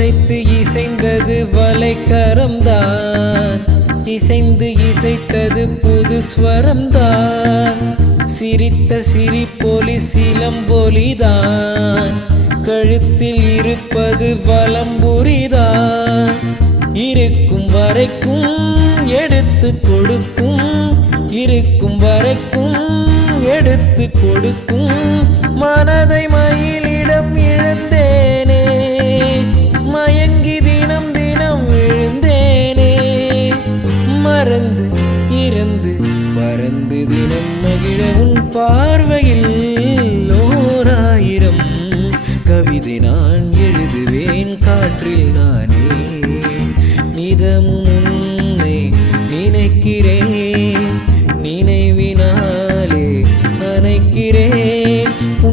அசைத்து இசைந்தது வலைக்கரம்தான், இசைந்து இசைத்தது புது ஸ்வரம்தான். சிரித்த சிரிப்பொலி சிலம்பொலிதான், கழுத்தில் இருப்பது வலம்புரிதான். இருக்கும் வரைக்கும் எடுத்து கொடுக்கும், இருக்கும் வரைக்கும் எடுத்து கொடுக்கும். மனதை மயிலிடம் இழந்தேனே, மயங்கி தினம் தினம் விழுந்தேனே. மறந்து இறந்து பறந்து தினம் மகிழ உன் பார்வையில் ஓராயிரம் கவிதை நான் எழுதுவேன் காற்றில் நான்.